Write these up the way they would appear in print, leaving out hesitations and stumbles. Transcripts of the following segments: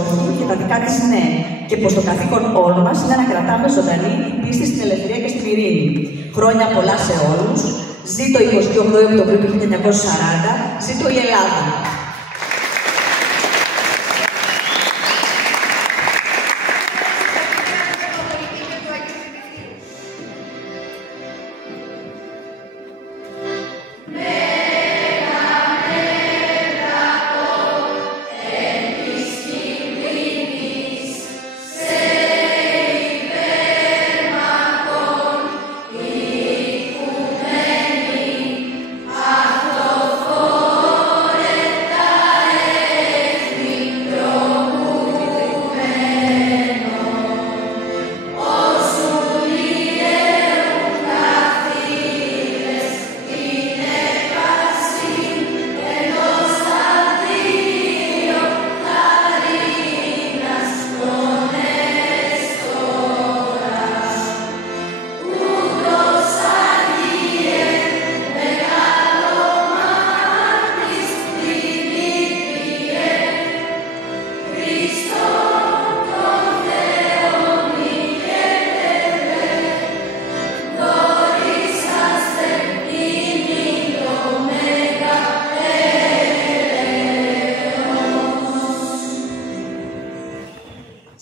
όχι και τα δικά της ναι. Και πως το καθήκον όλων μας είναι να κρατάμε ζωντανή την πίστη στην ελευθερία και στην ειρήνη. Χρόνια πολλά σε όλους. Ζήτω 28 Οκτωβρίου του 1940. Ζήτω η Ελλάδα.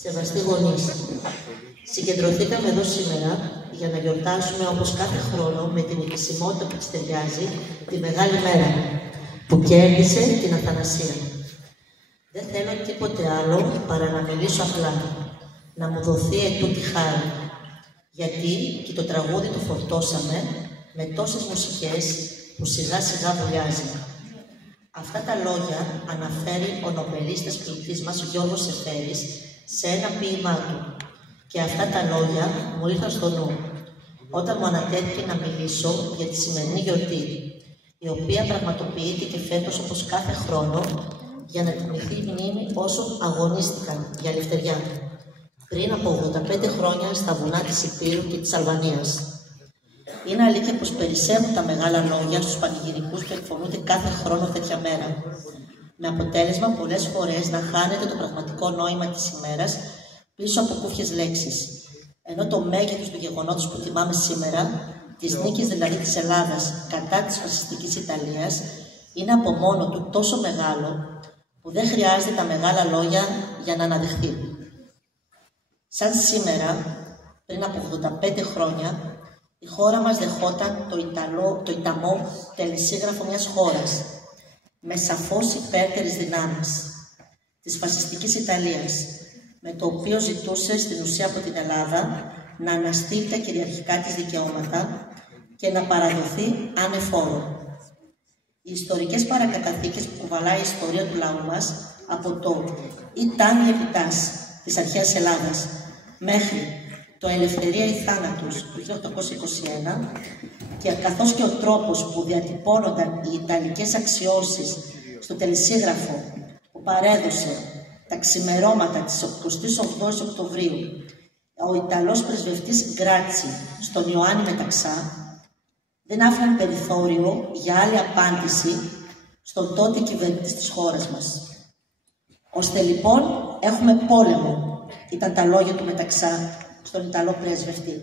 Σεβαστοί γονείς, συγκεντρωθήκαμε εδώ σήμερα για να γιορτάσουμε όπως κάθε χρόνο με την επισημότητα που της ταιριάζει τη μεγάλη μέρα που κέρδισε την αθανασία. Δεν θέλω τίποτε άλλο παρά να μιλήσω απλά, να μου δοθεί ετούτη χάρη, γιατί και το τραγούδι το φορτώσαμε με τόσες μουσικές που σιγά σιγά βουλιάζει. Αυτά τα λόγια αναφέρει ο νομπελίστας ποιητής μας Γιώργος Σεφέρης σε ένα ποίημά του. Και αυτά τα λόγια μου ήρθαν στο νου όταν μου ανατέθηκε να μιλήσω για τη σημερινή γιορτή, η οποία πραγματοποιείται και φέτος όπως κάθε χρόνο για να τιμηθεί η μνήμη όσων αγωνίστηκαν για ελευθεριά πριν από 85 χρόνια στα βουνά της Υπήρου και της Αλβανίας. Είναι αλήθεια πως περισσεύουν τα μεγάλα λόγια στους πανηγυρικούς που εκφωνούνται κάθε χρόνο τέτοια μέρα, με αποτέλεσμα πολλές φορές να χάνεται το πραγματικό νόημα της ημέρας πίσω από κούφιες λέξεις. Ενώ το μέγεθος του γεγονότος που τιμάμε σήμερα, της νίκης δηλαδή της Ελλάδας κατά της φασιστικής Ιταλίας, είναι από μόνο του τόσο μεγάλο που δεν χρειάζεται τα μεγάλα λόγια για να αναδειχθεί. Σαν σήμερα, πριν από 85 χρόνια, η χώρα μας δεχόταν το ιταμό τελεσίγραφο μιας χώρας, με σαφώς υπέρτερες δυνάμεις της φασιστικής Ιταλίας, με το οποίο ζητούσε στην ουσία από την Ελλάδα να αναστείλει τα κυριαρχικά της δικαιώματα και να παραδοθεί ανεφόρο. Οι ιστορικές παρακαταθήκες που κουβαλάει η ιστορία του λαού μας από το «Ήταν η επιτάς» της αρχαίας Ελλάδας μέχρι το «Ελευθερία ή θάνατος» του 1821 και καθώς και ο τρόπος που διατυπώνονταν οι ιταλικές αξιώσεις στο τελεσίγραφο που παρέδωσε τα ξημερώματα της 28 Οκτωβρίου ο Ιταλός πρεσβευτής Γκράτσι στον Ιωάννη Μεταξά, δεν άφηναν περιθώριο για άλλη απάντηση στον τότε κυβερνήτη της χώρας μας. Ώστε λοιπόν έχουμε πόλεμο, ήταν τα λόγια του Μεταξά στον Ιταλό πρεσβευτή.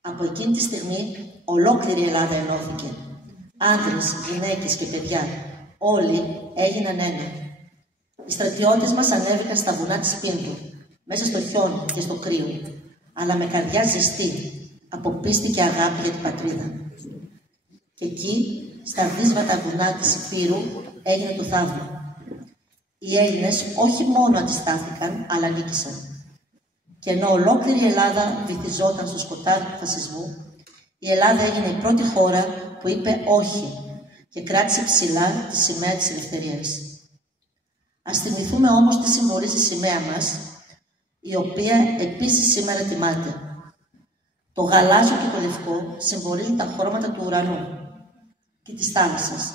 Από εκείνη τη στιγμή ολόκληρη η Ελλάδα ενώθηκε. Άνδρες, γυναίκες και παιδιά, όλοι έγιναν ένα. Οι στρατιώτες μας ανέβηκαν στα βουνά της Πίνδου, μέσα στο χιόνι και στο κρύο, αλλά με καρδιά ζεστή, από πίστη και αγάπη για την πατρίδα. Και εκεί, στα δύσβατα βουνά της Υπήρου, έγινε το θαύμα. Οι Έλληνες όχι μόνο αντιστάθηκαν, αλλά νίκησαν. Και ενώ ολόκληρη η Ελλάδα βυθιζόταν στο σκοτάδι του φασισμού, η Ελλάδα έγινε η πρώτη χώρα που είπε όχι και κράτησε ψηλά τη σημαία της ελευθερίας. Ας θυμηθούμε όμως τι συμβολίζει η σημαία μας, η οποία επίσης σήμερα τιμάται. Το γαλάζιο και το λευκό συμβολίζουν τα χρώματα του ουρανού και της θάλασσας,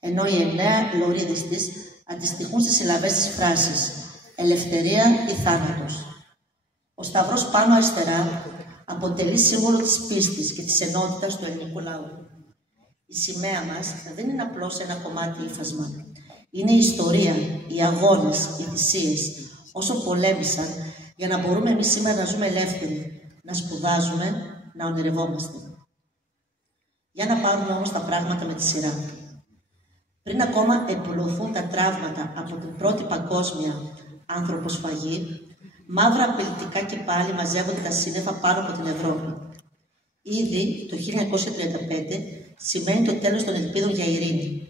ενώ οι 9 λωρίδες της αντιστοιχούν στις συλλαβές της φράσης «Ελευθερία ή θάνατος». Ο σταυρός πάνω αριστερά αποτελεί σύμβολο της πίστης και της ενότητας του ελληνικού λαού. Η σημαία μας δεν είναι απλώς ένα κομμάτι ύφασμα. Είναι η ιστορία, οι αγώνες, οι θυσίες, όσο πολέμησαν για να μπορούμε εμείς σήμερα να ζούμε ελεύθεροι, να σπουδάζουμε, να ονειρευόμαστε. Για να πάρουμε όμως τα πράγματα με τη σειρά. Πριν ακόμα επουλωθούν τα τραύματα από την πρώτη παγκόσμια ανθρωποσφαγή, μαύρα απειλητικά και πάλι μαζεύονται τα σύννεφα πάνω από την Ευρώπη. Ήδη το 1935 σημαίνει το τέλος των ελπίδων για ειρήνη.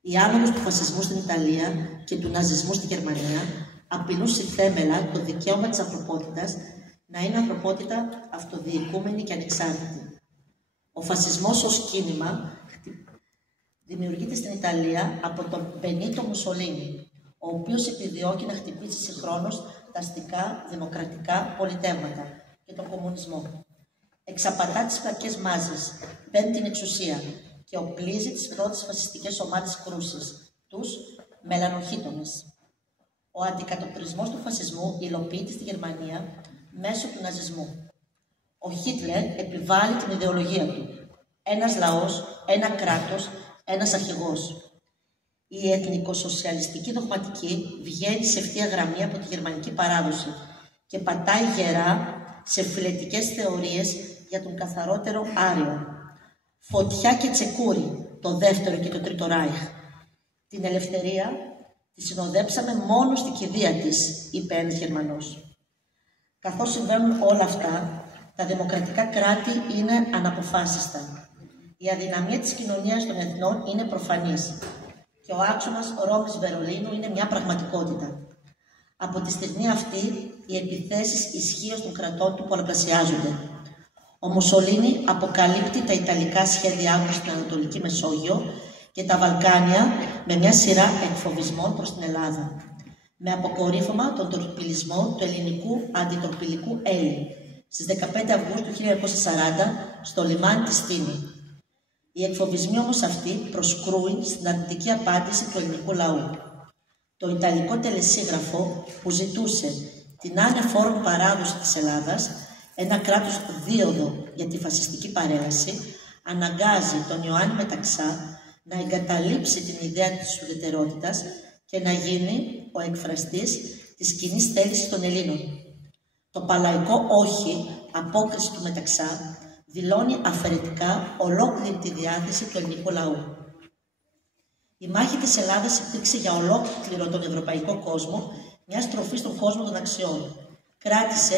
Οι άνοδος του φασισμού στην Ιταλία και του ναζισμού στη Γερμανία απειλούν στη θέμελα το δικαίωμα της ανθρωπότητας να είναι ανθρωπότητα αυτοδιοικούμενη και ανεξάρτητη. Ο φασισμός ως κίνημα δημιουργείται στην Ιταλία από τον Μπενίτο Μουσολίνι, ο οποίος επιδιώκει να χτυπήσει συγχρόνως τα αστικά δημοκρατικά πολιτεύματα και τον κομμουνισμό. Εξαπατά τις πλακές μάζες, παίρνει την εξουσία και οπλίζει τις πρώτες φασιστικές ομάδες κρούσης, τους μελανοχίτονες. Ο αντικατοπτρισμός του φασισμού υλοποιείται στη Γερμανία μέσω του ναζισμού. Ο Χίτλερ επιβάλλει την ιδεολογία του. Ένας λαός, ένα κράτος, ένας αρχηγός. Η εθνικοσοσιαλιστική δογματική βγαίνει σε ευθεία γραμμή από τη γερμανική παράδοση και πατάει γερά σε φιλετικές θεωρίες για τον καθαρότερο Άριο. Φωτιά και τσεκούρι, το δεύτερο και το τρίτο Ράιχ. Την ελευθερία τη συνοδέψαμε μόνο στην κηδεία της, είπε ένας Γερμανός. Καθώς συμβαίνουν όλα αυτά, τα δημοκρατικά κράτη είναι αναποφάσιστα. Η αδυναμία της κοινωνίας των εθνών είναι προφανής και ο άξονας Ρώμης-Βερολίνου είναι μια πραγματικότητα. Από τη στιγμή αυτή, οι επιθέσεις ισχύως των κρατών του πολλαπλασιάζονται. Ο Μουσολίνι αποκαλύπτει τα ιταλικά σχέδιά του στην Ανατολική Μεσόγειο και τα Βαλκάνια με μια σειρά εκφοβισμών προς την Ελλάδα. Με αποκορύφωμα τον τορπιλισμό του ελληνικού αντιτορπιλικού Έλλη στις 15 Αυγούστου 1940 στο λιμάνι της Στίνη. Οι εκφοβισμοί όμως αυτοί προσκρούουν στην αρνητική απάντηση του ελληνικού λαού. Το ιταλικό τελεσίγραφο που ζητούσε την ανεφόρον παράδοση της Ελλάδας, ένα κράτος δίωδο για τη φασιστική παρέλαση, αναγκάζει τον Ιωάννη Μεταξά να εγκαταλείψει την ιδέα της ουδετερότητας και να γίνει ο εκφραστής της κοινής θέλησης των Ελλήνων. Το παλαϊκό όχι, απόκριση του Μεταξά, δηλώνει αφαιρετικά ολόκληρη τη διάθεση του ελληνικού λαού. Η μάχη της Ελλάδας υπήρξε για ολόκληρο τον ευρωπαϊκό κόσμο μια στροφή στον κόσμο των αξιών. Κράτησε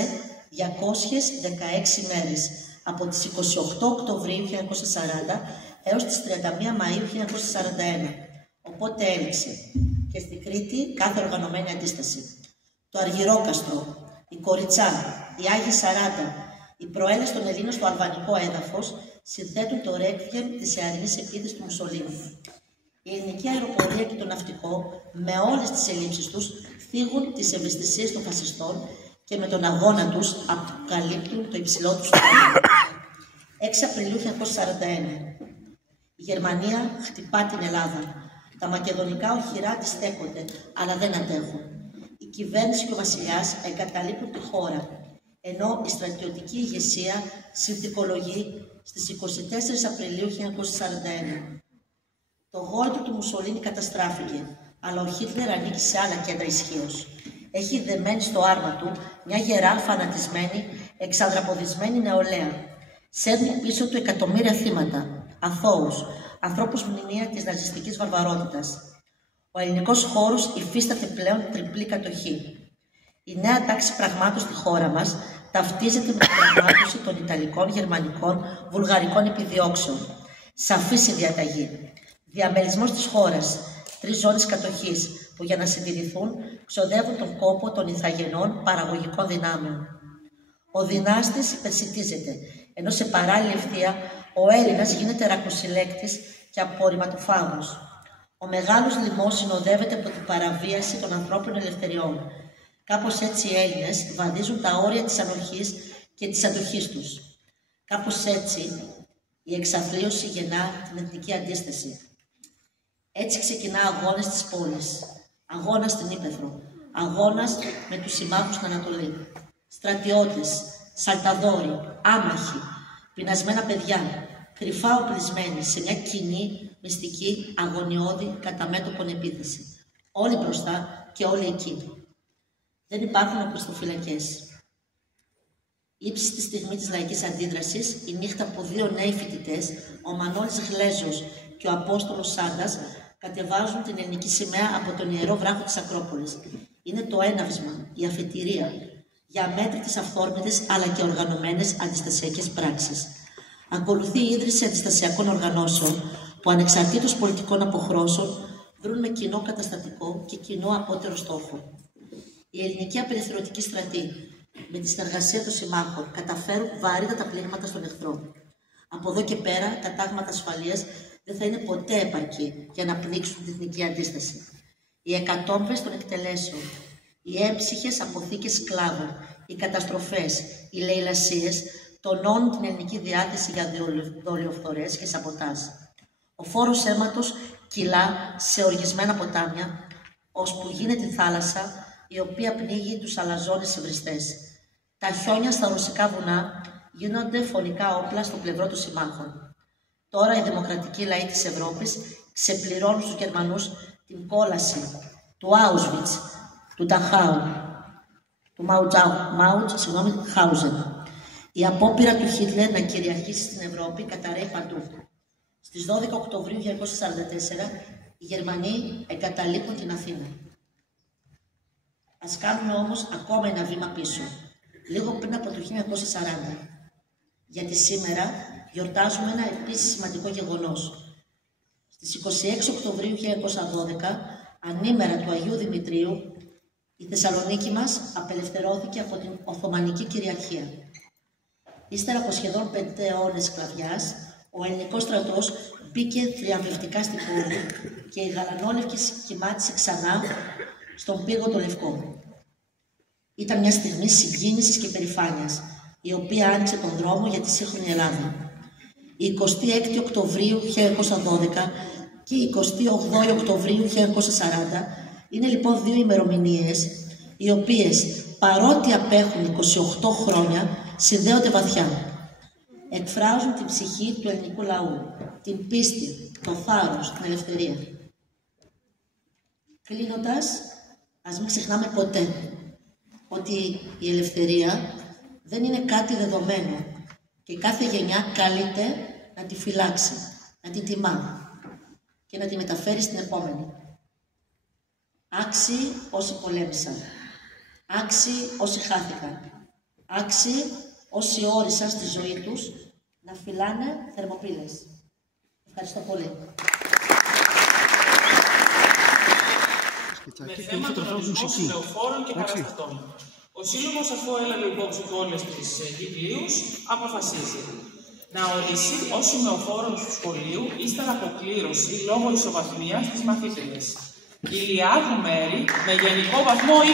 216 μέρες, από τις 28 Οκτωβρίου 1940 έως τις 31 Μαΐου 1941. Οπότε έληξε και στην Κρήτη κάθε οργανωμένη αντίσταση. Το Αργυρόκαστρο, η Κοριτσά, η Άγιοι Σαράντα, η προέλαση των Ελλήνων στο αλβανικό έδαφος συνθέτουν το ρέκβιεμ της εαρινής επίθεσης του Μουσολίνη. Η ελληνική αεροπορία και το ναυτικό, με όλες τις ελλείψεις τους, θίγουν τις ευαισθησίες των φασιστών και με τον αγώνα τους αποκαλύπτουν το υψηλό τους στόχο. 6 Απριλίου 1941. Η Γερμανία χτυπά την Ελλάδα. Τα μακεδονικά οχυρά της στέκονται, αλλά δεν αντέχουν. Η κυβέρνηση και ο βασιλιάς εγκαταλείπουν τη χώρα, ενώ η στρατιωτική ηγεσία συνθηκολογεί στις 24 Απριλίου 1941. Το γόνατο του Μουσολίνι καταστράφηκε, αλλά ο Χίτλερ ανήκει σε άλλα κέντρα ισχύως. Έχει δεμένη στο άρμα του μια γερά φανατισμένη, εξανδραποδισμένη νεολαία. Σέρνει πίσω του εκατομμύρια θύματα, αθώους, ανθρώπους μνημεία της ναζιστικής βαρβαρότητας. Ο ελληνικός χώρος υφίσταται πλέον τριπλή κατοχή. Η νέα τάξη πραγμάτων στη χώρα μας ταυτίζεται με την πραγμάτωση των Ιταλικών, Γερμανικών, Βουλγαρικών επιδιώξεων. Σαφής η διαταγή. Διαμερισμός της χώρας. 3 ζώνες κατοχής που για να συντηρηθούν ξοδεύουν τον κόπο των ηθαγενών παραγωγικών δυνάμεων. Ο δυνάστης υπερσιτίζεται, ενώ σε παράλληλη ευθεία ο Έλληνας γίνεται ρακοσυλλέκτης και απορριμματοφάγος. Ο μεγάλος λοιμός συνοδεύεται από την παραβίαση των ανθρώπινων ελευθεριών. Κάπως έτσι οι Έλληνες βαδίζουν τα όρια της ανοχής και της αντοχής τους. Κάπως έτσι η εξαθλίωση γεννά την εθνική αντίσταση. Έτσι ξεκινά αγώνας της πόλης, αγώνας στην Ύπαιθρο, αγώνας με τους συμμάχους στην Ανατολή. Στρατιώτες, σαλταδόροι, άμαχοι, πεινασμένα παιδιά, κρυφά οπλισμένοι σε μια κοινή μυστική, αγωνιώδη, κατά μέτωπον επίθεση. Όλοι μπροστά και όλοι εκεί. Δεν υπάρχουν οπισθοφυλακές. Ήψη στη στιγμή της λαϊκής αντίδρασης, η νύχτα που δύο νέοι φοιτητές, ο Μανώλης Γλέζος και ο Απόστολος Σάντας, κατεβάζουν την ελληνική σημαία από τον ιερό βράχο της Ακρόπολης. Είναι το έναυσμα, η αφετηρία, για αμέτρητες αυθόρμητες αλλά και οργανωμένες αντιστασιακές πράξεις. Ακολουθεί η ίδρυση αντιστασιακών οργανώσεων που ανεξαρτήτως πολιτικών αποχρώσεων βρουν με κοινό καταστατικό και κοινό απότερο στόχο. Η ελληνική απελευθερωτική στρατή, με τη συνεργασία των συμμάχων, καταφέρουν βαρύτατα πλήγματα στον εχθρό. Από εδώ και πέρα, τα τάγματα ασφαλείας δεν θα είναι ποτέ επαρκή για να πνίξουν την εθνική αντίσταση. Οι εκατόμβες των εκτελέσεων, οι έμψυχες αποθήκες σκλάβων, οι καταστροφές, οι λαιλασίες τονώνουν την ελληνική διάθεση για δολιοφθορές και σαμποτάζ. Ο φόρος αίματος κυλά σε οργισμένα ποτάμια, ώσπου γίνεται θάλασσα, η οποία πνίγει τους αλαζόνες ευριστές. Τα χιόνια στα ρωσικά βουνά γίνονται φωνικά όπλα στο πλευρό των συμμάχων. Τώρα οι δημοκρατικοί λαοί της Ευρώπης ξεπληρώνουν στους Γερμανούς την κόλαση του Auschwitz, του Dachau, του Mauthausen. Η απόπειρα του Χίτλερ να κυριαρχήσει στην Ευρώπη καταρρέει παντού. Στις 12 Οκτωβρίου 1944 οι Γερμανοί εγκαταλείπουν την Αθήνα. Ας κάνουμε όμως ακόμα ένα βήμα πίσω, λίγο πριν από το 1940. Γιατί σήμερα γιορτάζουμε ένα επίσης σημαντικό γεγονός. Στις 26 Οκτωβρίου 1912, ανήμερα του Αγίου Δημητρίου, η Θεσσαλονίκη μας απελευθερώθηκε από την Οθωμανική κυριαρχία. Ύστερα από σχεδόν 5 αιώνες σκλαβιάς, ο ελληνικός στρατός μπήκε θριαμβευτικά στην πόλη και η γαλανόλευκη κοιμάτισε ξανά στον πύργο το Λευκό. Ήταν μια στιγμή συγκίνησης και περηφάνειας, η οποία άνοιξε τον δρόμο για τη σύγχρονη Ελλάδα. Η 26 Οκτωβρίου 1912 και η 28 Οκτωβρίου 1940 είναι λοιπόν δύο ημερομηνίες, οι οποίες παρότι απέχουν 28 χρόνια, συνδέονται βαθιά. Εκφράζουν την ψυχή του ελληνικού λαού, την πίστη, το θάρρος, την ελευθερία. Κλείνοντας, ας μην ξεχνάμε ποτέ ότι η ελευθερία δεν είναι κάτι δεδομένο και κάθε γενιά καλείται να τη φυλάξει, να την τιμά και να τη μεταφέρει στην επόμενη. Άξιοι όσοι πολέμησαν, άξιοι όσοι χάθηκαν, άξιοι όσοι όρισαν στη ζωή τους να φυλάνε θερμοπύλες. Ευχαριστώ πολύ. Με θέμα των οδηγών συνεοφόρων και παραστατών. Ο Σύλλογος, αφού έλαβε υπόψη του όλες τις κύκλιους, αποφασίζει να ορίσει ως σημεοφόρο του σχολείου ύστερα από κλήρωση λόγω ισοβαθμίας της μαθήτριας Ηλιάδου Μέρη με γενικό βαθμό 20.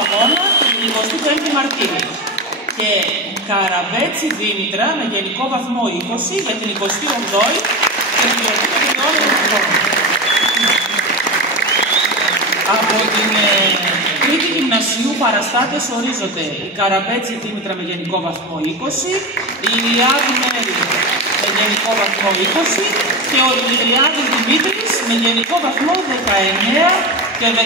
Αγώνα την 25η Μαρτίου και Καραβέτσι Δήμητρα με γενικό βαθμό 20 για την 28η και την 28η αγώνα. Από την Τρίτη Γυμνασίου παραστάτες ορίζονται η Καραβέτσι Δήμητρα με γενικό βαθμό 20, η Ηλιάδου Μέρη με γενικό βαθμό 20 και ο Ηλιάδης Δημήτρης με γενικό βαθμό 19 και 14-15.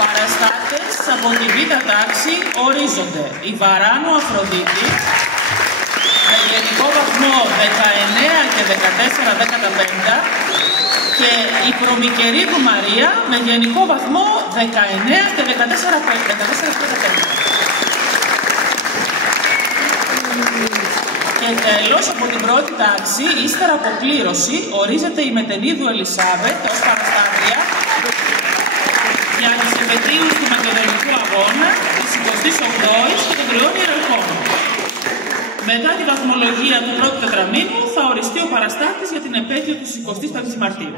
Παραστάτες από τη Β' τάξη ορίζονται η Βαράνου Αφροδίτη με γενικό βαθμό 19 και 14-15 και η Προμικερίδου Μαρία με γενικό βαθμό 19 και 14-15. Και τέλος, από την πρώτη τάξη, ύστερα από κλήρωση, ορίζεται η Μετενίδου Ελισάβετ ως παραστάτρια για τις επετείους του Μακεδονικού Αγώνα της 28ης και των 3 ιεραρχών. Μετά τη βαθμολογία του πρώτου τετραμήνου θα οριστεί ο παραστάτης για την επέτειο της 25ης Μαρτίου.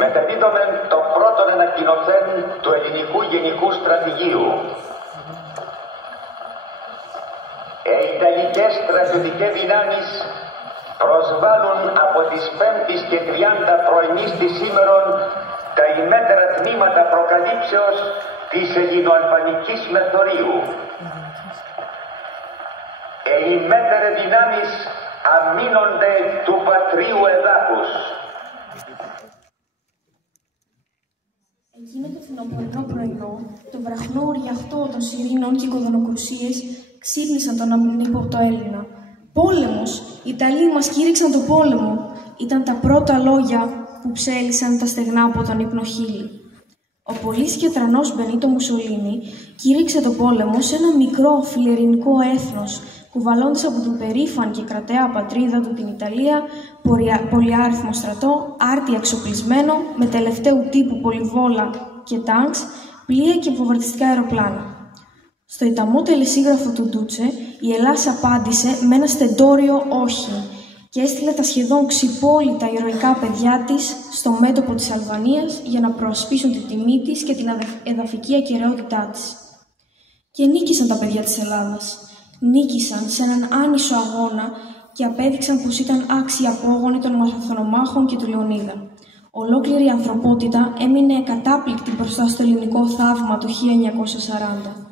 μεταδίδομεν το πρώτον ανακοινωθέν του ελληνικού γενικού στρατηγίου. Οι Ιταλικές στρατιωτικές δυνάμεις προσβάλλουν από τις 5ης και 30 πρωινής της σήμερον τα ημέτερα τμήματα προκαλύψεως της ελληνοαλβανικής μεθορίου. Οι ημέτερες δυνάμεις αμήνονται του πατρίου εδάφους. Εκείνο το φθινοπορεινό πρωινό, το βραχνό ουριαχτό των σιρήνων και κοδωνοκρουσίες ξύπνησαν τον αμνήποπτο Έλληνα. «Πόλεμος! Οι Ιταλοί μας κήρυξαν τον πόλεμο!» ήταν τα πρώτα λόγια που ψέλισαν τα στεγνά από τον ύπνο-χείλη. Ο πολύς και τρανός Μπενίτο Μουσολίνι κήρυξε τον πόλεμο σε ένα μικρό φιλελληνικό έθνος, κουβαλώντας από την περήφανη και κρατέα πατρίδα του την Ιταλία πολυάριθμο στρατό, άρτια εξοπλισμένο, με τελευταίου τύπου πολυβόλα και τάγκς, πλοία και υποβραστικά αεροπλάνα. Στο ιταμό τελεσίγραφο του Ντούτσε, η Ελλάς απάντησε με ένα στεντόριο όχι και έστειλε τα σχεδόν ξυπόλυτα ηρωικά παιδιά της στο μέτωπο της Αλβανίας για να προασπίσουν τη τιμή της και την εδαφική ακεραιότητά της. Και νίκησαν τα παιδιά της Ελλάδας. Νίκησαν σε έναν άνισο αγώνα και απέδειξαν πως ήταν άξιοι απόγονοι των Μαραθωνομάχων και του Λεωνίδα. Ολόκληρη η ανθρωπότητα έμεινε κατάπληκτη μπροστά στο ελληνικό θαύμα το 1940.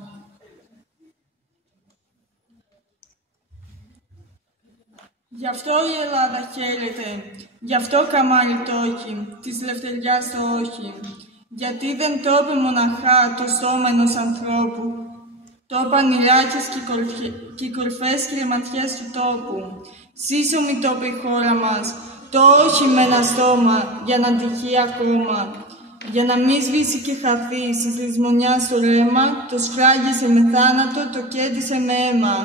Γι' αυτό η Ελλάδα χαίρεται, γι' αυτό καμάρει το όχι, της ελευθεριάς το όχι. Γιατί δεν το είπε μοναχά το σώμα ενός ανθρώπου, το είπαν οι ράκες και οι κορυφές κρεμματιές του τόπου. Σύσσωμη το είπε η χώρα μας, το όχι με ένα στόμα, για να τυχεί ακόμα. Για να μη σβήσει και χαθεί στις λησμονιάς το ρέμα, το σφράγισε με θάνατο, το κέντησε με αίμα.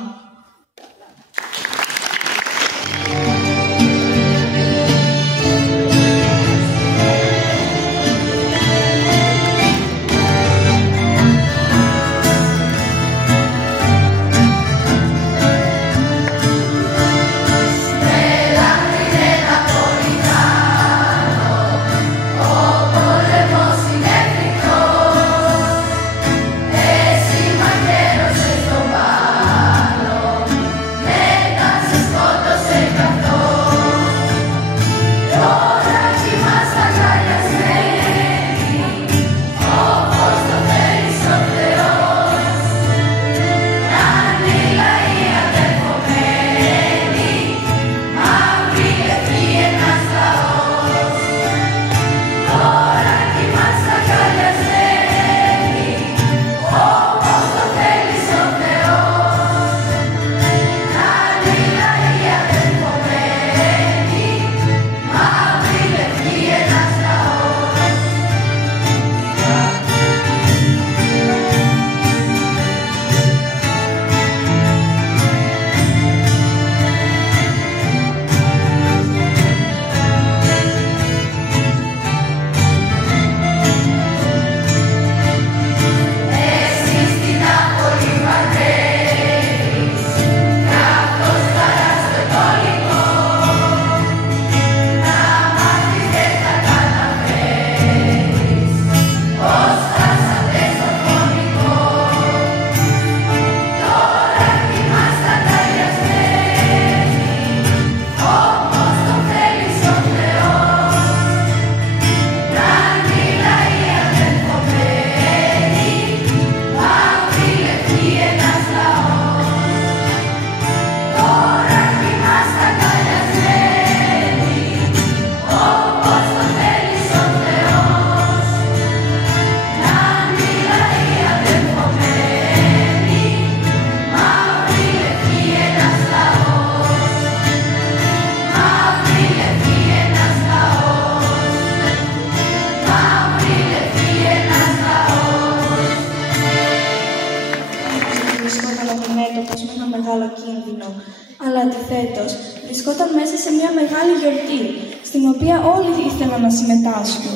Αλλά αντιθέτως βρισκόταν μέσα σε μια μεγάλη γιορτή, στην οποία όλοι ήθελαν να συμμετάσχουν.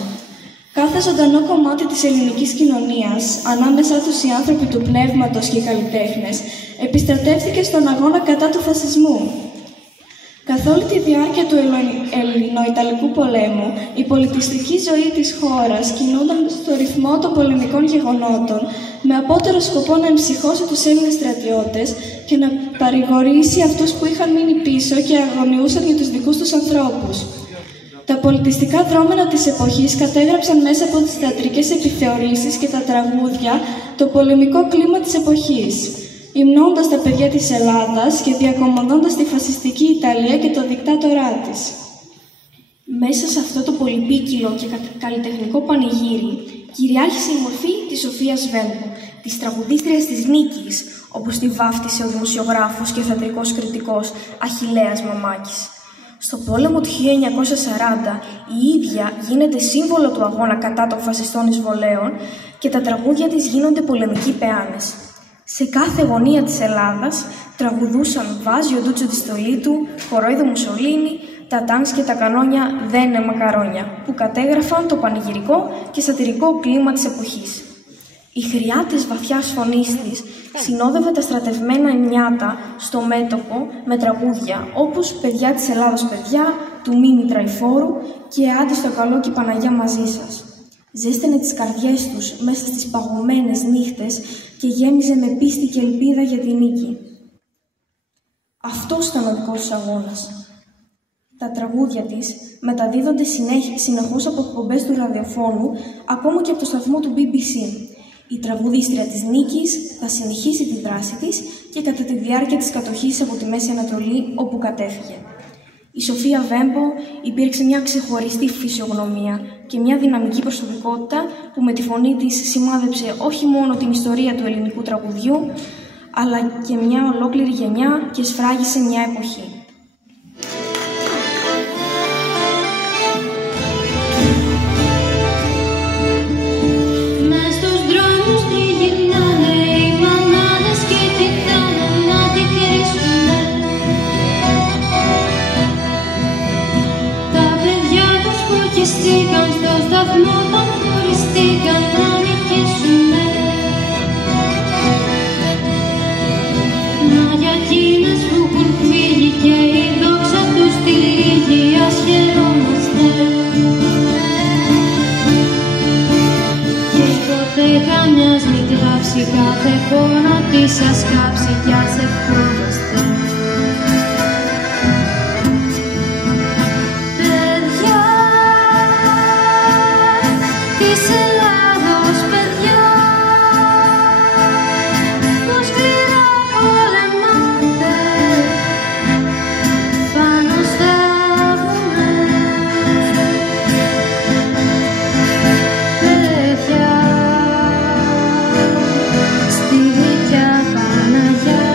Κάθε ζωντανό κομμάτι της ελληνικής κοινωνίας, ανάμεσά τους οι άνθρωποι του πνεύματος και οι καλλιτέχνες, επιστρατεύθηκε στον αγώνα κατά του φασισμού. Καθ' όλη τη διάρκεια του Ελληνο-Ιταλικού πολέμου, η πολιτιστική ζωή της χώρας κινούνταν στο ρυθμό των πολεμικών γεγονότων, με απότερο σκοπό να εμψυχώσει τους Έλληνες στρατιώτες και να παρηγορήσει αυτούς που είχαν μείνει πίσω και αγωνιούσαν για τους δικούς τους ανθρώπους. Τα πολιτιστικά δρόμενα της εποχής κατέγραψαν μέσα από τις θεατρικές επιθεωρήσεις και τα τραγούδια το πολεμικό κλίμα της εποχής, υμνώντας τα παιδιά της Ελλάδας και διακομωδώντας τη φασιστική Ιταλία και το δικτάτορά της. Μέσα σε αυτό το πολυπίκυλο και καλλιτεχνικό πανηγύρι κυριάρχησε η μορφή της Σοφίας Βέμπο, της τραγουδίστριας της Νίκης, όπως τη βάφτισε ο δημοσιογράφος και θεατρικός κριτικός Αχιλλέας Μαμάκης. Στο πόλεμο του 1940 η ίδια γίνεται σύμβολο του αγώνα κατά των φασιστών εισβολέων και τα τραγούδια της γίνονται πολεμικοί πεάνες. Σε κάθε γωνία της Ελλάδας τραγουδούσαν «Βάζει ο Ντούτσο τη στολή του», «Κορόιδο Μουσολίνη», «Τα τάγκς και τα κανόνια δεν είναι μακαρόνια», που κατέγραφαν το πανηγυρικό και σατυρικό κλίμα της εποχής. Η χρειά της βαθιάς φωνής της συνόδευε τα στρατευμένα νιάτα στο μέτωπο με τραγούδια όπως «Παιδιά της Ελλάδος παιδιά», του Μίμη Τραϊφόρου και «Άντε στο καλό και Παναγιά μαζί σας». Ζέστενε τις καρδιές τους μέσα στις παγωμένες νύχτες και γέμιζε με πίστη και ελπίδα για τη νίκη. Αυτός ήταν ο δικός τους αγώνας. Τα τραγούδια της μεταδίδονται συνεχώς από εκπομπές του ραδιοφώνου, ακόμα και από το σταθμό του BBC. Η τραγουδίστρια της Νίκης θα συνεχίσει τη δράση της και κατά τη διάρκεια της κατοχής από τη Μέση Ανατολή, όπου κατέφυγε. Η Σοφία Βέμπο υπήρξε μια ξεχωριστή φυσιογνωμία και μια δυναμική προσωπικότητα που με τη φωνή της σημάδεψε όχι μόνο την ιστορία του ελληνικού τραγουδιού, αλλά και μια ολόκληρη γενιά και σφράγισε μια εποχή. Στο σταθμό των χωριστήκαν να νικήσουνε. Να για εκείνες που έχουν φύγει και η δόξα τους τη λίγη ας χαιρόμαστε. Και ποτέ καμιάς μην κλάψει, κάθε πόνο της ας κάψει κι ας ευχόμαστε. Της Ελλάδος παιδιά, πως σκληρά πολεμάτε πάνω στα βουνά. Παιδιά, στη γλυκιά Παναγιά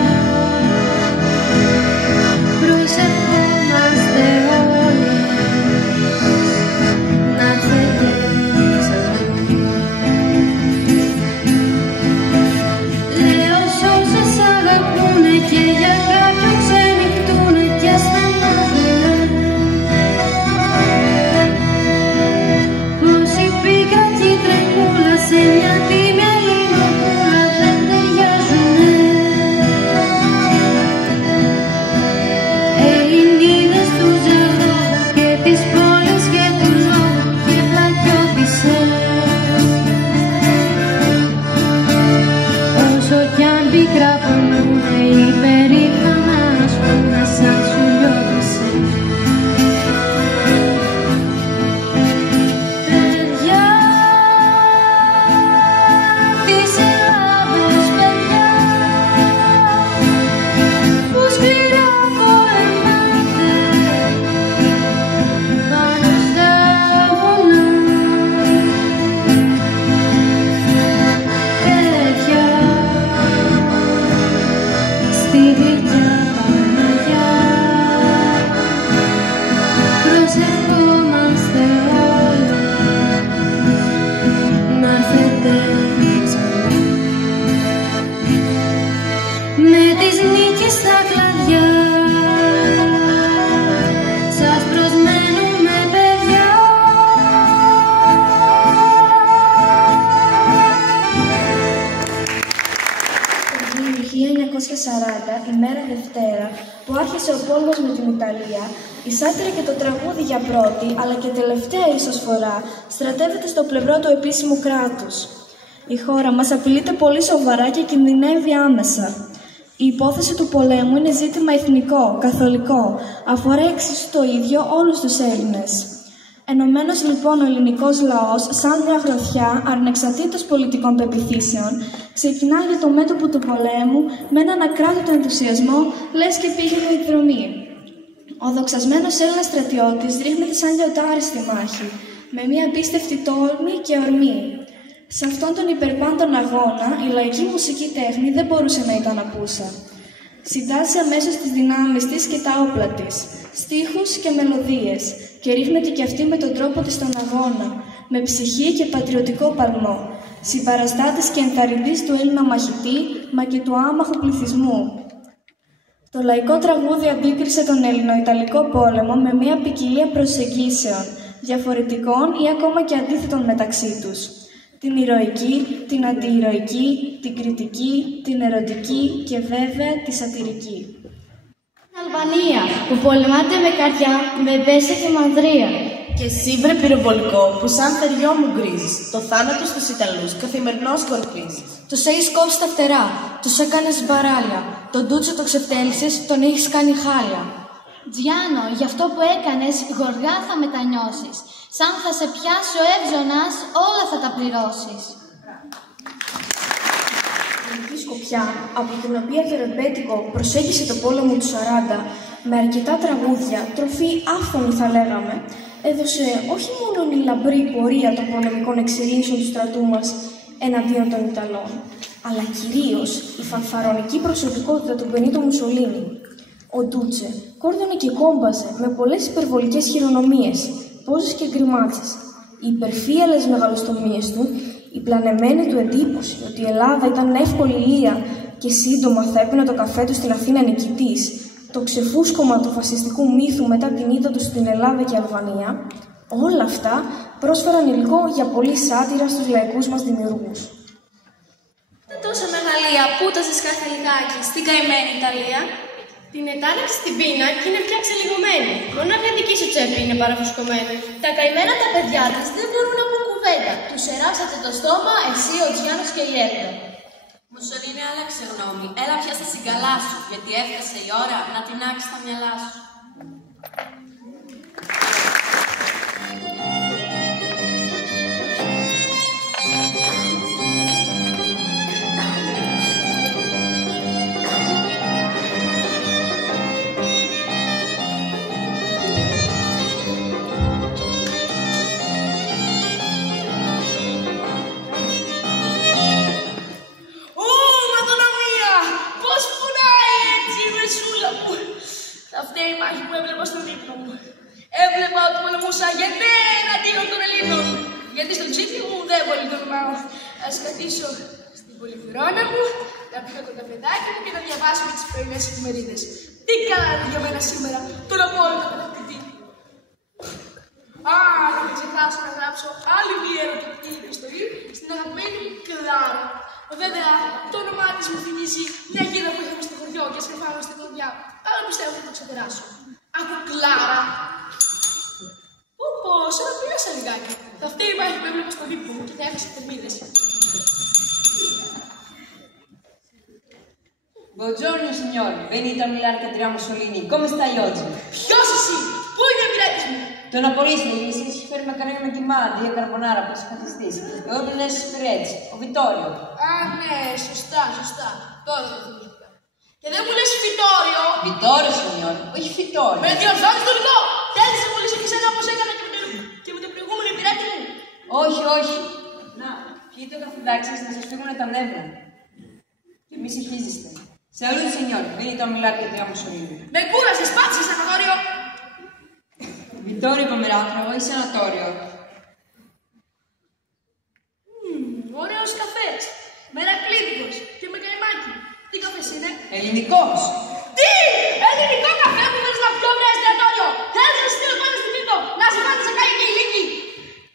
προσευχόμαστε όλοι να έρθετε ξανά. άρχισε ο πόλεμος με την Ιταλία, η σάτυρα και το τραγούδι για πρώτη, αλλά και τελευταία ίσως φορά, στρατεύεται στο πλευρό του επίσημου κράτους. Η χώρα μας απειλείται πολύ σοβαρά και κινδυνεύει άμεσα. Η υπόθεση του πολέμου είναι ζήτημα εθνικό, καθολικό, αφορά εξίσου το ίδιο όλους τους Έλληνες. Ενωμένος λοιπόν ο ελληνικός λαός, σαν μια γροθιά, ανεξαρτήτως πολιτικών πεποιθήσεων, ξεκινά για το μέτωπο του πολέμου με έναν ακράδωτο ενθουσιασμό, λες και πήγαινε εκδρομή. Ο δοξασμένος Έλληνας στρατιώτης ρίχνεται σαν λιωτάρι στη μάχη, με μια απίστευτη τόλμη και ορμή. Σε αυτόν τον υπερπάντων αγώνα, η λαϊκή μουσική τέχνη δεν μπορούσε να ήταν απούσα. Συντάσσει αμέσως τις δυνάμεις της και τα όπλα της, στίχους και μελωδίες, και ρίχνεται και αυτή με τον τρόπο της στον αγώνα, με ψυχή και πατριωτικό παλμό, συμπαραστάτης και ενθαρρυντής του Έλληνα μαχητή, μα και του άμαχου πληθυσμού. Το λαϊκό τραγούδι αντίκρισε τον Έλληνο-Ιταλικό πόλεμο με μια ποικιλία προσεγγίσεων, διαφορετικών ή ακόμα και αντίθετων μεταξύ τους. Την ηρωική, την αντιηρωική, την κριτική, την ερωτική και βέβαια τη σατυρική. Αλβανία, που πολεμάται με καρδιά, με μπέσα και μανδρία. Και εσύ βρε πυροβολικό, που σαν θεριό μου γκρίζεις, το θάνατο στους Ιταλούς καθημερινώς σκορπίζεις. Τους έχεις κόψει τα φτερά, τους έκανες μπαράλια. Τον Ντούτσο το ξεφτέλισες, τον έχεις κάνει χάλια. Τζιάνο, γι' αυτό που έκανες, γοργά θα μετανιώσεις. Σαν θα σε πιάσει ο εύζωνας, όλα θα τα πληρώσεις. Η σκοπιά, από την οποία το ρεμπέτικο προσέγγισε το πόλεμο του 40, με αρκετά τραγούδια, τροφή άφθονη θα λέγαμε, έδωσε όχι μόνο η λαμπρή πορεία των πολεμικών εξελίξεων του στρατού μας εναντίον των Ιταλών, αλλά κυρίως η φανφαρονική προσωπικότητα του Μπενίτο Μουσολίνι. Ο Ντούτσε κόρδωνε και κόμπαζε με πολλές υπερβολικές χειρονομίες, πόζες και γκριμάτσες. Οι υπερφύαλες μεγαλοστομίες του, η πλανεμένη του εντύπωση ότι η Ελλάδα ήταν εύκολη ηλία και σύντομα θα έπαιρνε το καφέ του στην Αθήνα νικητής, το ξεφούσκωμα του φασιστικού μύθου μετά την ήττα του στην Ελλάδα και Αλβανία, όλα αυτά πρόσφεραν υλικό για πολλή σάτυρα στους λαϊκούς μας δημιουργούς. Δεν τόσο μεγαλεία που το κάθε λιγάκι στην καημένη Ιταλία. Την ετάραξε στην πείνα και είναι πια ξελιγωμένη. Μόνο η δική σου τσέπη είναι παραφουσκωμένη. Τα καημένα τα παιδιά της δεν μπορούν να πούν κουβέντα. Τους εράσατε το στόμα, εσύ, ο Τζιάνος και η Έλληνα. Μουσολίνη, άλλαξε γνώμη. Έλα πια στα συγκαλά σου, γιατί έφτασε η ώρα να τεινάξεις τα μυαλά σου. Έβλεπα ότι πολεμούσα για ναι εναντίον των Ελλήνων. Γιατί στον τσίφι μου δεν πολύ τολμάω. Ας καθίσω στην πολυφυρώνα μου, να πιω το καφεδάκι μου και να διαβάσω τις πρωινές εφημερίδες. Τι κάνατε για μένα σήμερα, τον απόλυτο κατακτητή. Α, να μην ξεχάσω να γράψω άλλη μία ερωτική επιστολή στην αγαπημένη μου Κλάρα. Βέβαια, το όνομά της μου θυμίζει μια γίδα που είχαμε στο χωριό και σκεφάμε στην κλωδιά. Αλλά πιστεύω θα το ξεπεράσω. Άκου Κλάρα. Σε να πιέσα λιγάκι. Θα φταίει η μάχη που έβλεπα στο δίπλο μου και θα έχασε θερμίδες. Buongiorno signori, venite a Milano che tiriamo Mussolini. Come stai oggi? Ποιος εσύ, πού είναι ο πειράτης μου? Το Ναπολίσιο, η εσύ έχει φέρει μακαρόνι με κιμάντι, η καρμπονάρα που είσαι καθιστής. Εγώ τον έσαι Σπιρέτς, ο Βιτόριο. Α, ναι, σωστά. Τώρα το θυμήθηκα. Και δεν μου λες Βιτόριο. Βιτόριο, signori, όχι Βιτόριο. Με διορθώνεις το λίγο. Θέλεις να πουλήσω και σένα όπως έκανα και με τον προηγούμενο πειράτη μου. Όχι. Να, πιείτε το καφεδάκι σας να σας φύγουν τα νεύρα. Και μη συγχύζεστε. Saluti signori, venite a Milano che tiriamo Mussolini. Με κούρασες, πάψε σανατόριο. Vittorio Pomerantro, voi sanatorio. Ωραίος καφές. Μερακλίδικος και με καημάκι. Τι καφές είναι? Ελληνικός. Τι! Ελληνικό καφέ που θέλεις να πιω βρε εστιατόριο. Θέλεις να στείλω πάνω στην πίτο. Να σε φάνε σε κάγει και η λύκη.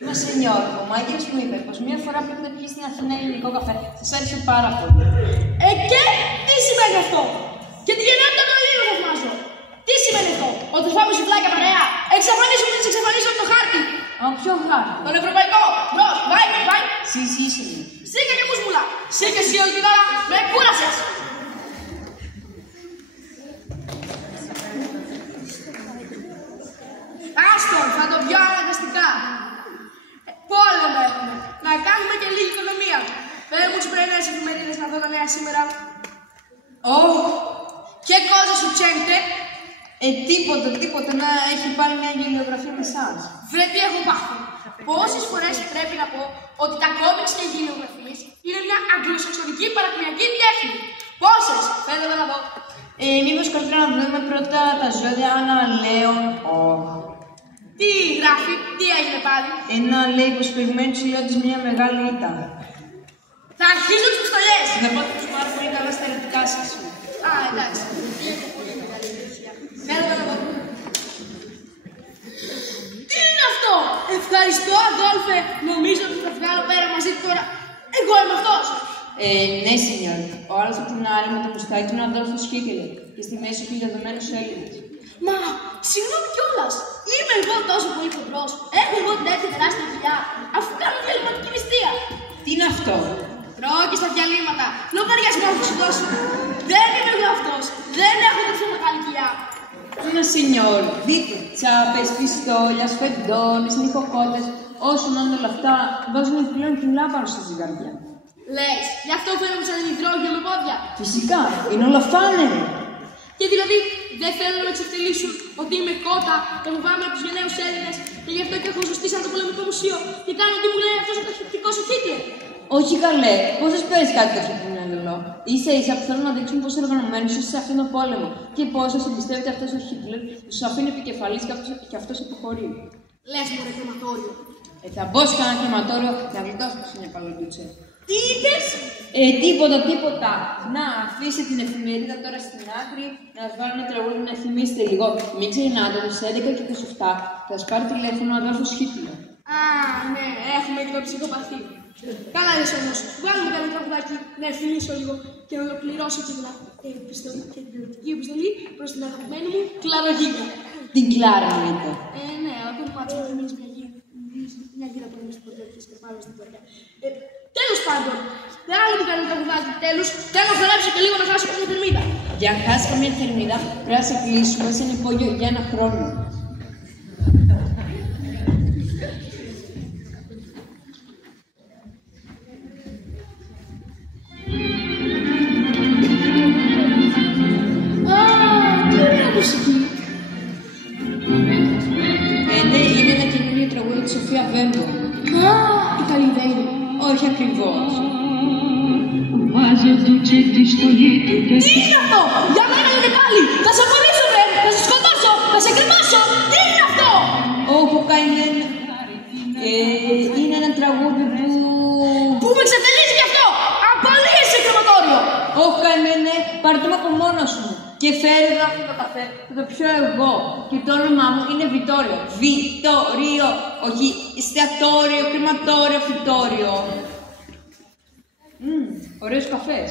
Μα σενιόρ, ο μάγειρας μου είπε πως μία φορά που έχετε πιει στην Αθήνα ελληνικό καφέ σας άρεσε πάρα πολύ. Και τι σημαίνει αυτό? Και τη γενναιότητα των Ελλήνων θαυμάζω. τροφάμε σουβλάκια παρέα. Εξαφανίσου που τις εξαφανίσω από το χάρτη. Από ποιο χάρτη? Τον ευρωπαϊκό. Μπρος, βάει. Συγχύσαι. Σήκε και μουσμουλά. Σήκε εσύ όλη την ώρα. Με κούρασες. Άστον, θα το πιω αναγκαστικά. Πόλεμο έχουμε. Να κάνουμε και λίγη οικονομία. Φέρε μου τις πρωινές εφημερίδες να δω τα νέα σήμερα. Και κόζα σου τσέντε. Τίποτα. Να έχει πάλι μια γελιογραφία με εσάς. Βρε τι έχω πάθει. Πόσες φορές πρέπει να πω ότι τα κόμιξ και οι γελιογραφίες είναι μια αγγλοσαξονική παραπληκτική τέχνη. Πόσες, φαίνεται να δω. Μήπως καλύτερα να δούμε πρώτα τα ζώδια Άννα Λέων. Τι γράφει, τι έγινε πάλι. Ένα λέει πως περιμένει τους ηλιώτες μια μεγάλη ήττα. Θα αρχίσω τις πιστολιές. Να πάτε τους πάρα πολύ καλά στα ερωτικά σας. Α, εντάξει. Φαίνεται να δω. Τι είναι αυτό! Ευχαριστώ, Αδόλφε! Νομίζω ότι θα βγάλω πέρα μαζί του τώρα. Εγώ είμαι αυτός! Ναι, σενιόρ. Ο άλλος από την άλλη με το μουστάκι είναι ο Αδόλφος Χίτλερ και στη μέση του λιωδωμένους Έλληνες. Μα, συγγνώμη κιόλας. Είμαι εγώ τόσο πολύ χοντρός. Έχω εγώ την τέτοια τεράστια κοιλιά, αφού κάνω διαλυματική νηστεία. Τι είναι αυτό? Τρώω και στα διαλύματα. Λογαριασμό θα σου δώσω. Δεν είμαι εγώ αυτός. Δεν έχω τέτοια μεγάλη κοιλιά. Ένα σενιόρ, δείτε, τσάπες, πιστόλια, σφεντώνες, νυχοκότες, όσο να είναι όλα αυτά, βάζουν πλέον κιλά πάνω στη ζυγαριά. Λες, γι' αυτό φαίνομαι σαν υδρόγειο με πόδια. Φυσικά, είναι όλα φάνεροι. Και δηλαδή, δεν θέλουν να με εξευτελίσουν ότι είμαι κότα και φοβάμαι από τους γενναίους Έλληνες και γι' αυτό και έχω ζωστεί σαν το πολεμικό μουσείο και κάνω τι μου λέει αυτός ο ταχυτικός ο Χίτλερ. Όχι καλέ, πώς σας παίζει κάτι τέτοιο που μυαλό. Ίσα που θέλουν να δείξουν πόσο οργανωμένος είσαι σε αυτόν τον πόλεμο και πόσο εμπιστεύεται αυτός ο Χίτλερ που σου αφήνει επικεφαλής και αυτός υποχωρεί. Λες μου ρε κρεματόριο. Θα μπω σε κανένα κρεματόριο να γλιτώσω το μια παλωτούτσε. Τι είπες? Τίποτα. Να αφήσετε την εφημερίδα τώρα στην άκρη, να σας βάλω ένα τραγούδι να θυμίσετε λίγο. Μην ξεχνάτε ότι στις 11 και 27 θα σας πάρει τηλέφωνο ο Αδόλφος Χίτλερ. Α, ναι, έχουμε και το ψυχοπαθή. Καλά λες όμως, βγάλουμε κανένα τραγουδάκι να ευθυμίσω λίγο και να ολοκληρώσω και την ερωτική επιστολή προς την αγαπημένη μου Κλαρογίνα. Την Κλάρα εννοείται. Ναι, αλλά το μάτσο να θυμίζει μια γύρα που είναι στην πορτέλη και πάνω στην πορτέλη. Τέλος πάντων, βγάλουμε κανένα τραγουδάκι τέλος, θέλω να χορέψω και λίγο να χάσω καμία θερμίδα. Για να χάσει καμία θερμίδα πρέπει να σε κλείσουμε σε ένα υπόγειο για ένα χρόνο. Ναι, είναι ένα καινούριο τραγούδι της Σοφία Βέμπο. Η Καλυδέη. Όχι ακριβώς. Τι είναι αυτό! Για μένα είναι πάλι! Θα σε απολύσω, ρε! Θα σε σκοτώσω! Θα σε κρεμάσω! Τι είναι αυτό! Όχι, καημένη. Είναι ένα τραγούδι που με ξεφτελίζει γι' αυτό! Απολύεσαι, κρεματόριο! Όχι, καημένε, πάρε το από μόνος μου. Και φέρε εδώ αυτό το καφέ, θα το πιω εγώ. Και το όνομά μου είναι Βιτόριο. Βιτόριο, όχι εστιατόριο, κρεματόριο, φυτόριο. Ωραίος καφές.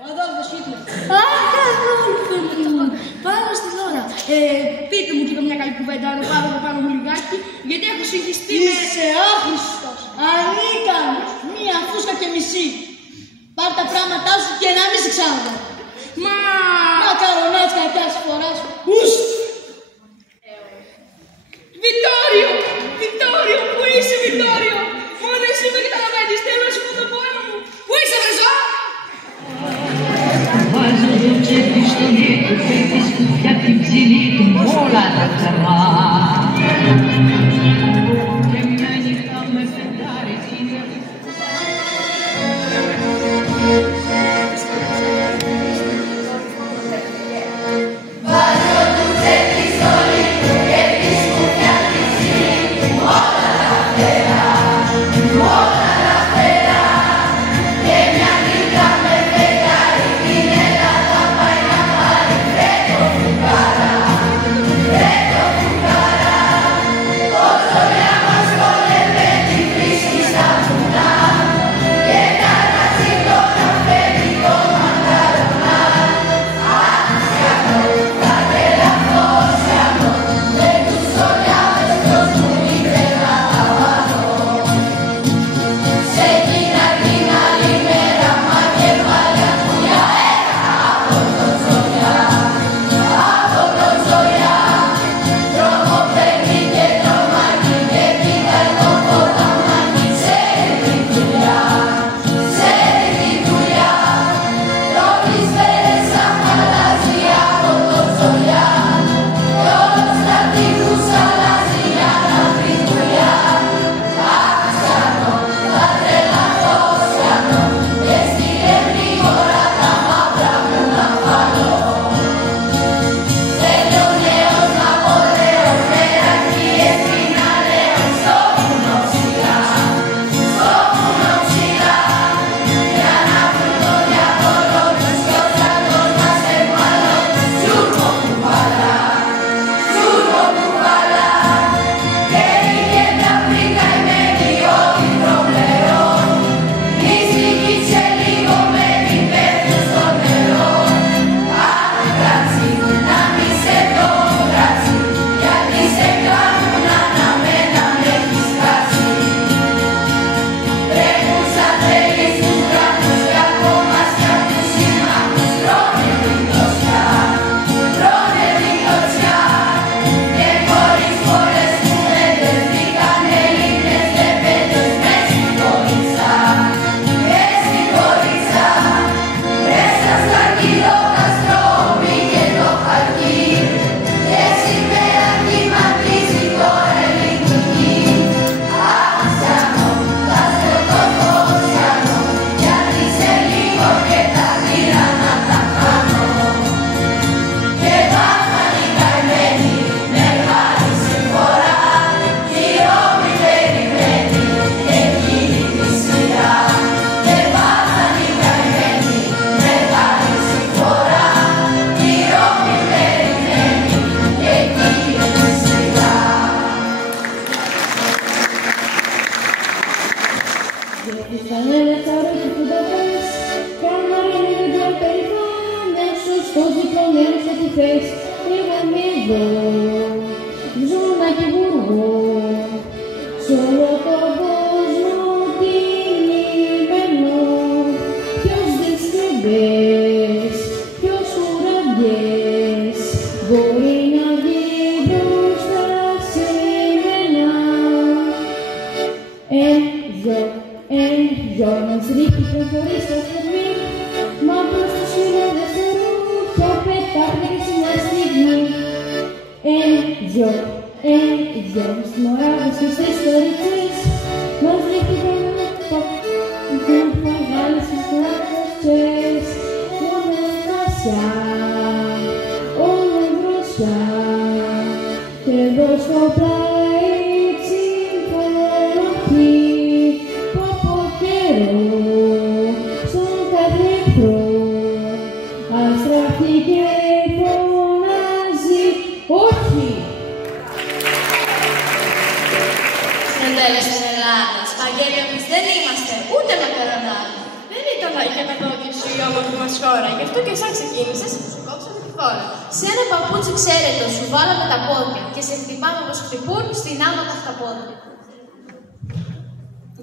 Ο Αδόλφος Χίτλερ. Πάνω στην ώρα. Πείτε μου και μια καλή κουβέντα να πάρω πάνω μου λιγάκι, γιατί έχω συγχυστεί με... Είσαι άχρηστος, ανίκανος, μία φούσκα και μισή. Πάρ' τα πράγματά σου και να μην σε ξαναδώ. Μακαρονάτσια εκιάς φοράς. Βιτόριο! Βιτόριο! Πού είσαι, Βιτόριο! Μόνο εσύ με καταλαβαίνεις, θέλω να σου πω το πόνο μου. Πού είσαι, βρε ζώα! Βάζω το τσέπι στο νύχτο και τη σκουφιά την ψηλή του όλα τα τσαμά. Και μια νύχτα με φεντάρι είναι. Φρέτο φουκάρα στρατηγουργό. Σ' όλο τον κόσμο τιμημένο, ποιος διευθυντές, ποιος ουραγγές, μπορεί να βγει μπροστά σε μένα. Δυο μας ρίχνει προχωρεί στα στιγμή, μα προς τους χιλιάδες ρούχια πετάχτε και σε μια στιγμή. Δυο μας μωράδες και στις κορίτσες, μας ρίχνει προχωρεί μεγάλες τις κράτωσες. Μόνο βρασιά, όλο βρασιά, και εδώ στο πλάι ψυχολογεί. Στον κάθε εχθρό αστραφεί και φωνάζει όχι. Στην τέλος της Ελλάδας, σπαγγέλια εμείς δεν είμαστε, ούτε μακαρονάδι. Δεν ήταν για να δόκισε η όμορφη μας χώρα, γι' αυτό και σαν ξεκίνησες, σου κόψαμε τη χώρα. Σε ένα παπούτσι ξέρετο σου βάλαμε τα πόδια και σε χτυπάμε όπως χτυπούν στην άμμο τα χταπόδια.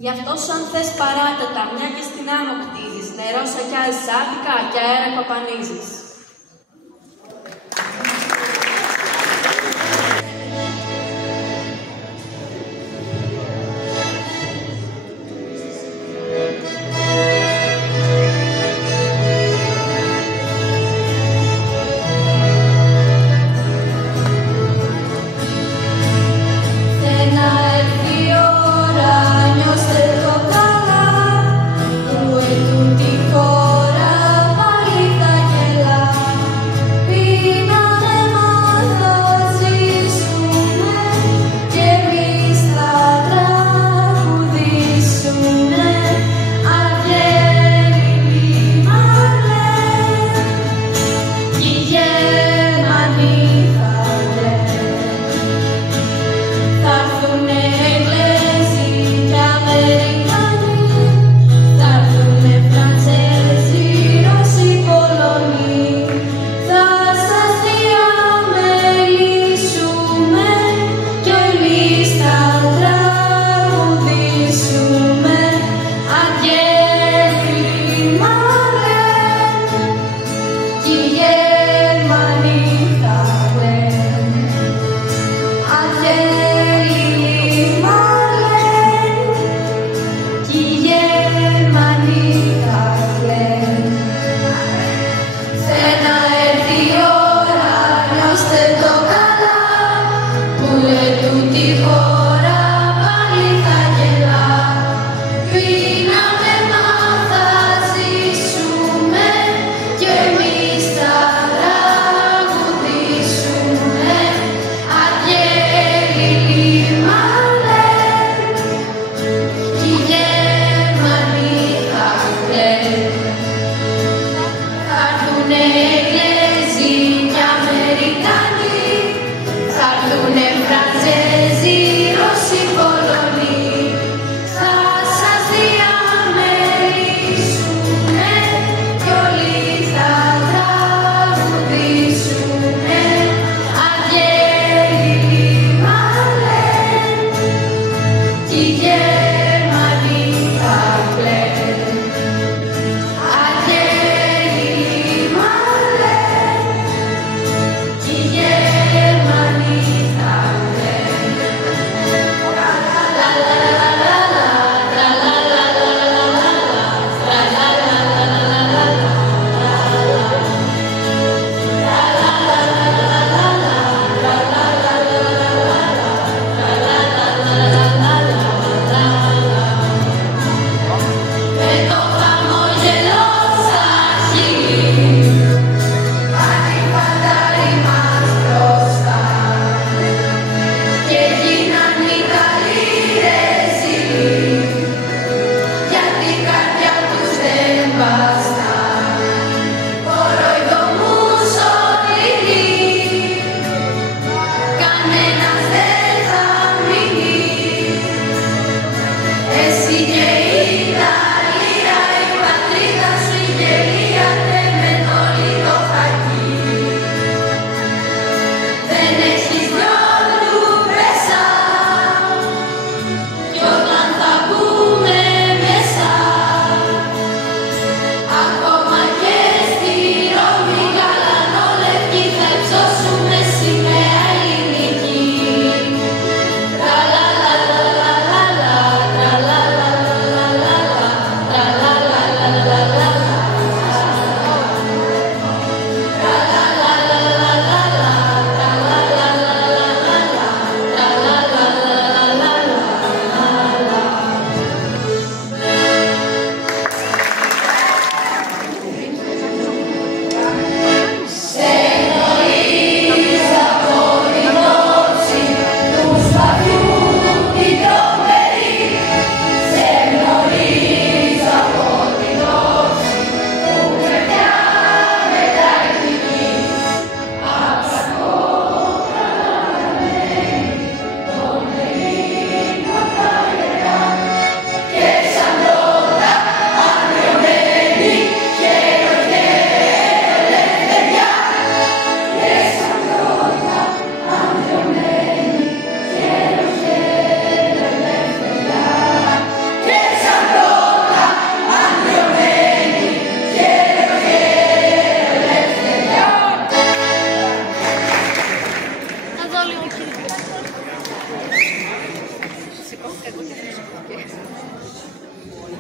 Γι' αυτό σαν θες παράτατα, μια και στην άμμο κτίζεις, νερό σακιάζεις άδικα και αέρα κοπανίζεις. Που ετούτη χώρα πάλι θα γελά.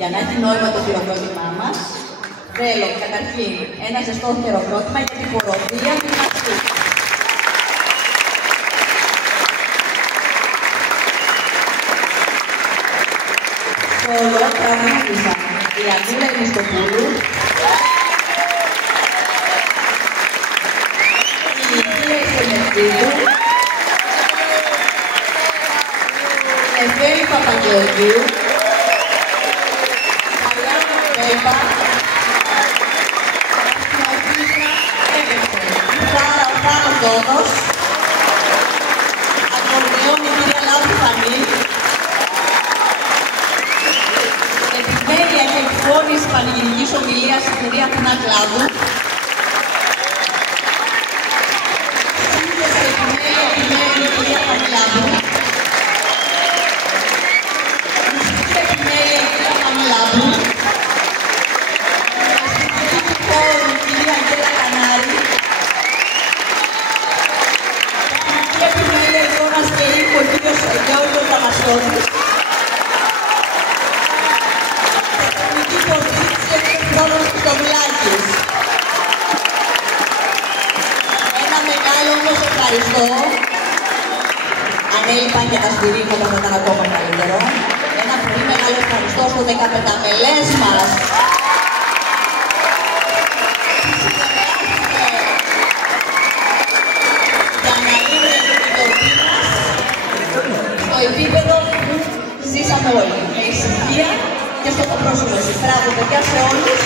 Για να έχει νόημα το χειροκρότημά μας, θέλω καταρχήν ένα ζεστό χειροκρότημα για την χοροδία του Μαστού. Όλο τραγούδισαν η Αντούλα Μιστοπούλου, η Υγεία Ισονευτίδου, η Εφέλη Παπαγεωργίου, Μαριάννα Μπέμπα, η Θάρα ο Θάνος Δόνος, ακορντεόν η κυρία Λάμπη Φανή, επιμέλεια και εκφώνηση πανηγυρικής ομιλίας η κυρία Αθηνά Κλάδου, σύνδεση επιμέλεια η κυρία Παμιλάδου, μουσική επιμέλεια η κυρία Παμιλάδου, αστυνομική χώρου η κυρία Αγγέλα Κανάρη, τεχνική επιμέλεια εικόνας και ήχου ο κύριος Γιώργος Δαμασιώτης, Χρόνος Κουτοβλάκης. Ένα μεγάλο όμως ευχαριστώ. Αν έλειπαν και τα σφυρίγματα θα ήταν ακόμα καλύτερο. Ένα πολύ μεγάλο ευχαριστώ στο 15μελές μας. Για να είναι η επιτροπή μας στο επίπεδο που ζήσαμε όλοι. Με ησυχία και στο πρόσωπο. Μπράβο παιδιά σε όλους.